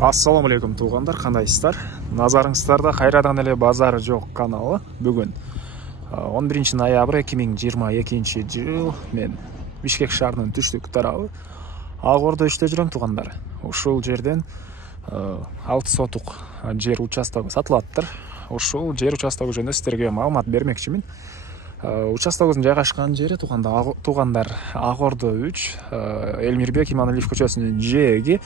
Ассаламу алейкум туугандар, кандайсыздар? Назарыңыздарда кайрадан эле базары жок каналы. Бүгүн 11 ноябрь 2022 жыл мен Бишкек шаарынын түштүк тарабы Ак Ордо иште жүрөм туугандар. Ушул жерден 6 сотук жер участогу сатылаттыр. Ушул жер участогу жөнүндө сиздерге маалымат бермекчимин. Участогубуздун жайгашкан жери туугандар Ак Ордо 3, Элмирбек Иманалиев көчөсүнүн жээги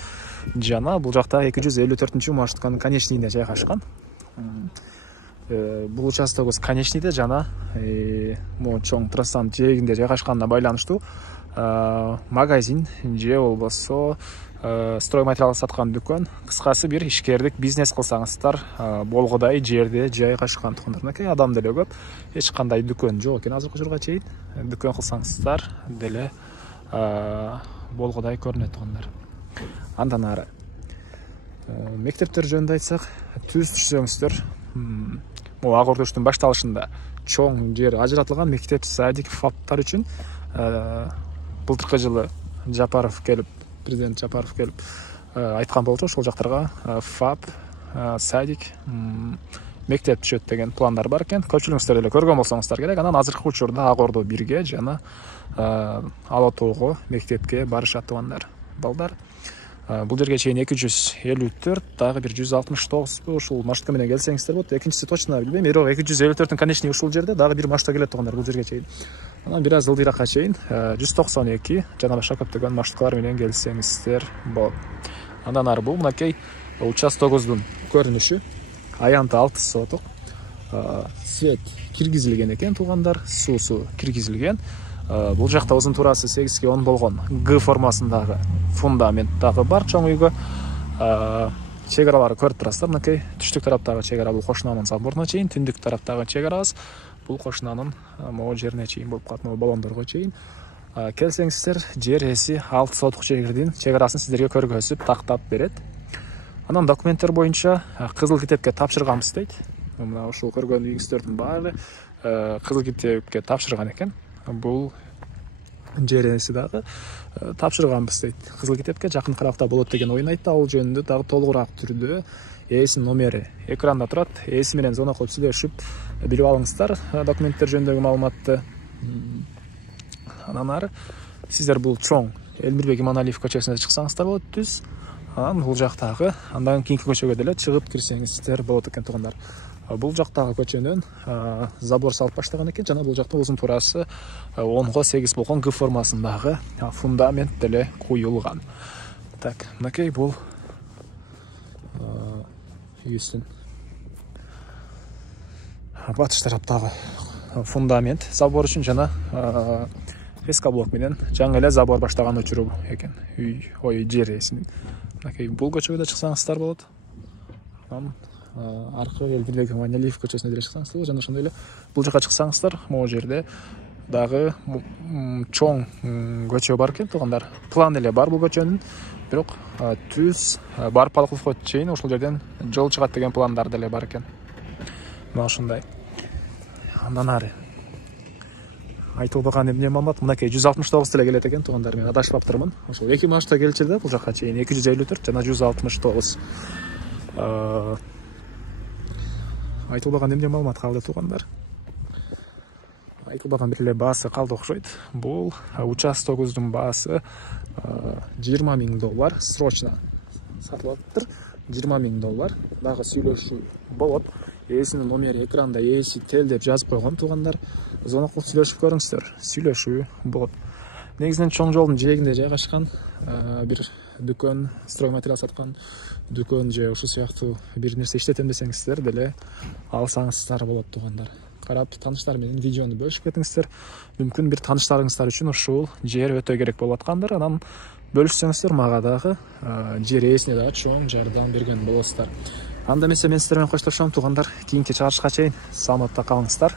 жана бул жакта 254 маршрутканын конечныйында жайгашкан. Бул участогубуз конечныйда жана могу чоң трассанын жээгинде жайгашканына байланыштуу магазин же болбосо стройматериал саткан дүкөн, кыскасы бир ишкердик бизнес кылсаңыздар болгодай жерде жайгашкан туугандар. Адам деле көп, эч кандай дүкөн жок экен азыркы учурга чейин. Дүкөн кылсаңыздар деле болгодай көрүнөт туугандар. Андан ары мектептер жөнүндө айтсак, түз түшсөңүздөр, могу Ак Ордоштун башталышында чоң жер ажыратылган мектеп, садик, фаптар үчүн былтыркы жылы президент Жапаров келип айткан болчу, ошол жактарга фап, садик, мектеп түшөт деген пландар бар экен. Көпчүлүгүңүздөр эле көргөн болсоңуздар керек. Анан азыркы учурда Ак Ордо 1ге жана Ала Тоого мектепке барышат туугандар. Балдар бул жерге чейин 254, дагы бир 169 ушул маршрутка менен келсеңиздер болот. Экинчиси точно билбейм, бирок 254-түн конечный ушул жерде, дагы бир маршрутка келет туугандар бул жерге чейин. Анан бир аз ылдыйракка чейин 192 жана башка көптөгөн маршруткалар менен келсеңиздер болот. Андан ары бул мынакей участогубуздун көрүнүшү. Аянты 6 сотук. Свет киргизилген экен туугандар, суусу киргизилген. Бул жакта узун туурасы 8ге 10 болгон Г формасындагы фундамент дагы бар чоң үйгө. Чек-аралары көрүп турасыздар, мынакей түштүк тараптагы чек-ара бул кошунанын заборуна чейин, түндүк тараптагы чек-арабыз бул кошунанын могу жерине чейин болуп калат, могу баллондорго чейин. Келсеңиздер, жер ээси 6 сотук жердин чек-арасын сиздерге көргөзүп, тактап берет. Анан документтер боюнча кызыл китепке тапшырганбыз дейт. Мына ушул көргөн үйүңүздөрдүн баары кызыл китепке тапшырган экен. Бул жер ээси дагы тапшырганбыз дейт. Кызыл китепке жакын аракта болот деген оюн айтты. Ал жөнүндө дагы толугураак түрдө ээсинин номери экранда турат. Ээси менен звонок кылып сүйлөшүп билип алыңыздар документтер жөнүндөгү маалыматты. Анан ары сиздер бул чоң Элмирбек Иманалиев көчөсүнө чыксаңыздар болот, түз. Анан бул жактагы, андан кийинки көчөгө деле чыгып кирсеңиздер болот экен туугандар. Бул жактагы көчөнөн забор салып баштаган экен, жана бул жакта узун туурасы 10го 8 болгон Г формасындагы фундамент деле куюлган. Так, мынакей бул үйүбүздүн батыш тараптагы фундамент забор үчүн жана СК блок менен жаңы эле забор баштаган учуру экен. Үй жер ээсинин. Мынакей бул көчөгө да чыксаңыздар болот. Анан аркы Элмирбек Иманалиев көчөсүнө деле чыксаңыздар болот, жана ошондой эле бул жака чыксаңыздар, могу жерде дагы чоң көчө бар экен туугандар. План эле бар бул көчөнүн, бирок түз Барпалыковго чейин ошол жерден жол чыгат деген пландар деле бар экен. Мына ошондой. Андан ары айтылбаган эмне маалымат, мынакей 169 деле келет экен туугандар, мен адашпаптырмын. Ошол эки маршрутта келчү да бул жака чейин 254 жана 169. Айтылбаган эмне маалымат калды туугандар. Айтылбаган бир эле баасы калды окшойт. Бул участогубуздун баасы $20,000 срочно сатылаптыр. $20,000 дагы сүйлөшүү болот. Ээсинин номери экранда, ээси тел деп жазып койгон туугандар. Звонок кылып сүйлөшүп көрүңүздөр. Сүйлөшүү болот. Негизинен чоң жолдун жээгинде жайгашкан бир дүкөн, стройматериал саткан дүкөн же ушул сыяктуу бир нерсе иштетем десеңиздер деле алсаңыздар болот туугандар. Карап тааныштар менен видеону бөлүшүп кетиңиздер. Мүмкүн бир тааныштарыңыздар үчүн ушул жер өтө керек болуп аткандыр. Анан бөлүшсөңүздөр мага дагы жер ээсине дагы чоң жардам берген болосуздар. Анда эмесе мен сиздер менен коштошом туугандар. Кийинки чыгарышка чейин саламатта калыңыздар.